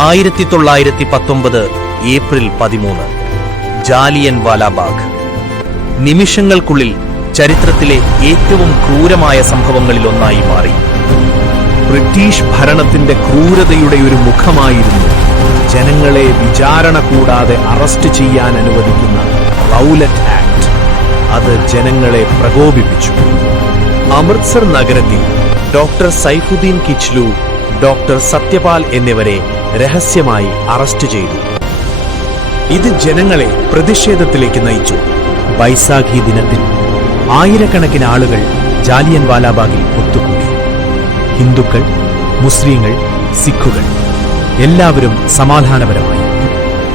1919 April 13 Jallian Walabagh. നിമിഷങ്ങൾക്കുള്ളിൽ ചരിത്രത്തിലെ ഏറ്റവും ക്രൂരമായ സംഭവങ്ങളിലൊന്നായി മാറി. ബ്രിട്ടീഷ് ഭരണത്തിന്റെ ക്രൂരതയുടെ ഒരു മുഖമായിരുന്നു ജനങ്ങളെ വിചാരണ കൂടാതെ അറസ്റ്റ് ചെയ്യാൻ അനുവദിക്കുന്ന റൗലറ്റ് ആക്ട്. അത് ജനങ്ങളെ പ്രകോപിപ്പിച്ചു. അമൃത്സർ നഗരത്തിൽ ഡോക്ടർ സൈഫുദ്ദീൻ കിച്ലു, ഡോക്ടർ സത്യപാൽ എന്നിവരെ രഹസ്യമായി അറസ്റ്റ് ചെയ്തു. ഇത് ജനങ്ങളെ പ്രതിഷേധത്തിലേക്ക് നയിച്ചു. ബൈസാഖി ദിനത്തിൽ ആയിരക്കണക്കിന് ആളുകൾ ജാലിയൻ വാലാബാഗിൽ ഒത്തുകൂടി. ഹിന്ദുക്കൾ, മുസ്ലിങ്ങൾ, സിഖുകൾ എല്ലാവരും സമാധാനപരമായി.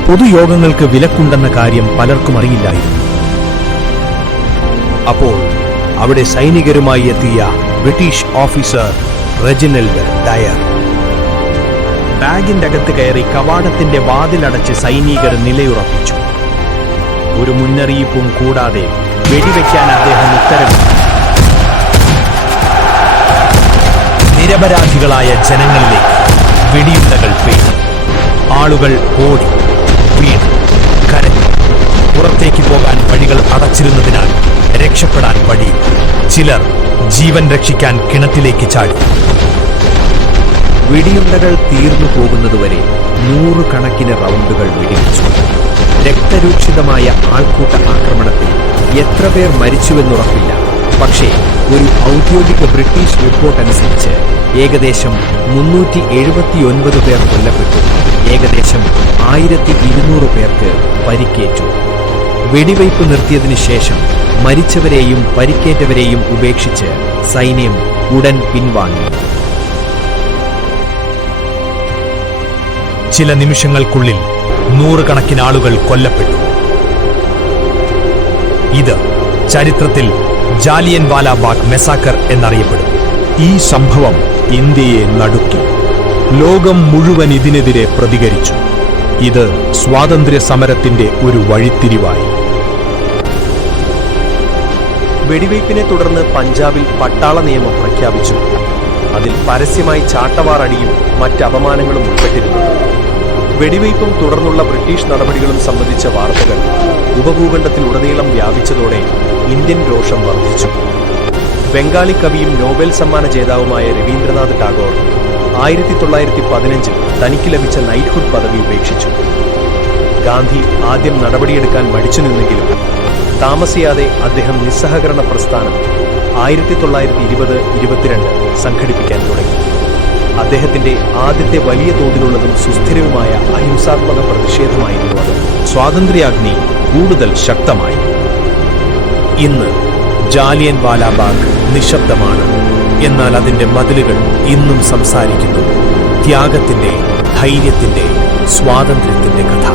പൊതുയോഗങ്ങൾക്ക് വിലക്കുണ്ടെന്ന കാര്യം പലർക്കും അറിയില്ലായിരുന്നു. അപ്പോൾ അവിടെ സൈനികരുമായി എത്തിയ ബ്രിട്ടീഷ് ഓഫീസർ റെജിനൽഡ് ഡയർ. ബാഗിന്റെ അകത്ത് കയറി കവാടത്തിന്റെ വാതിലടച്ച് സൈനികർ നിലയുറപ്പിച്ചു. ഒരു മുന്നറിയിപ്പും കൂടാതെ വെടിവെക്കാൻ അദ്ദേഹം ഉത്തരവിട്ടു. നിരപരാധികളായ ജനങ്ങളിലേക്ക് വെടിയുണ്ടകൾ പെയ്തു. ആളുകൾ ഓടി, വീണു, കരഞ്ഞു. പുറത്തേക്ക് പോകാൻ വഴികൾ അടച്ചിരുന്നതിനാൽ രക്ഷപ്പെടാൻ വഴി. ചിലർ ജീവൻ രക്ഷിക്കാൻ കിണറ്റിലേക്ക് ചാടി. വെടിയുണ്ടകൾ തീർന്നു പോകുന്നതുവരെ 100 കണക്കിന് റൗണ്ടുകൾ വെടിവെച്ചു. രക്തരൂക്ഷിതമായ ആൾക്കൂട്ട ആക്രമണത്തിൽ എത്ര പേർ മരിച്ചുവെന്നുറപ്പില്ല. പക്ഷേ ഒരു ഔദ്യോഗിക ബ്രിട്ടീഷ് റിപ്പോർട്ട് അനുസരിച്ച് ഏകദേശം 379 പേർ കൊല്ലപ്പെട്ടു. ഏകദേശം 1200 പേർക്ക് പരിക്കേറ്റു. വെടിവയ്പ് നിർത്തിയതിനു ശേഷം മരിച്ചവരെയും പരിക്കേറ്റവരെയും ഉപേക്ഷിച്ച് സൈന്യം ഉടൻ പിൻവാങ്ങി. ചില നിമിഷങ്ങൾക്കുള്ളിൽ 100 കണക്കിന് ആളുകൾ കൊല്ലപ്പെട്ടു. ഇത് ചരിത്രത്തിൽ ജാലിയൻ വാലാബാഗ് മെസാക്കർ എന്നറിയപ്പെടും. ഈ സംഭവം ഇന്ത്യയെ നടുക്കി. ലോകം മുഴുവൻ ഇതിനെതിരെ പ്രതികരിച്ചു. ഇത് സ്വാതന്ത്ര്യ സമരത്തിന്റെ ഒരു വഴിത്തിരിവായി. വെടിവയ്പ്പിനെ തുടർന്ന് പഞ്ചാബിൽ പട്ടാള നിയമം പ്രഖ്യാപിച്ചു. അതിൽ പരസ്യമായി ചാട്ടവാറടിയും മറ്റ് അപമാനങ്ങളും ഉൾപ്പെട്ടിരുന്നു. വെടിവയ്പും തുടർന്നുള്ള ബ്രിട്ടീഷ് നടപടികളും സംബന്ധിച്ച വാർത്തകൾ ഉപഭൂഖണ്ഡത്തിലുടനീളം വ്യാപിച്ചതോടെ ഇന്ത്യൻ രോഷം വർദ്ധിച്ചു. ബംഗാളി കവിയും നോബൽ സമ്മാന ജേതാവുമായ രവീന്ദ്രനാഥ് ടാഗോർ 1915 തനിക്ക് ലഭിച്ച നൈറ്റ്ഹുഡ് പദവി ഉപേക്ഷിച്ചു. ഗാന്ധി ആദ്യം നടപടിയെടുക്കാൻ മടിച്ചു നിന്നെങ്കിലും താമസിയാതെ അദ്ദേഹം നിസ്സഹകരണ പ്രസ്ഥാനം 1920-22 സംഘടിപ്പിക്കാൻ തുടങ്ങി. അദ്ദേഹത്തിന്റെ ആദ്യത്തെ വലിയ തോതിലുള്ളതും സുസ്ഥിരവുമായ അഹിംസാത്മക പ്രതിഷേധമായിരുന്നു അത്. സ്വാതന്ത്ര്യാഗ്നി കൂടുതൽ ശക്തമായി. ഇന്ന് ജാലിയൻ വാലാബാഗ് നിശബ്ദമാണ്. എന്നാൽ അതിന്റെ മതിലുകൾ ഇന്നും സംസാരിക്കുന്നു. ത്യാഗത്തിന്റെ, ധൈര്യത്തിന്റെ, സ്വാതന്ത്ര്യത്തിന്റെ കഥ.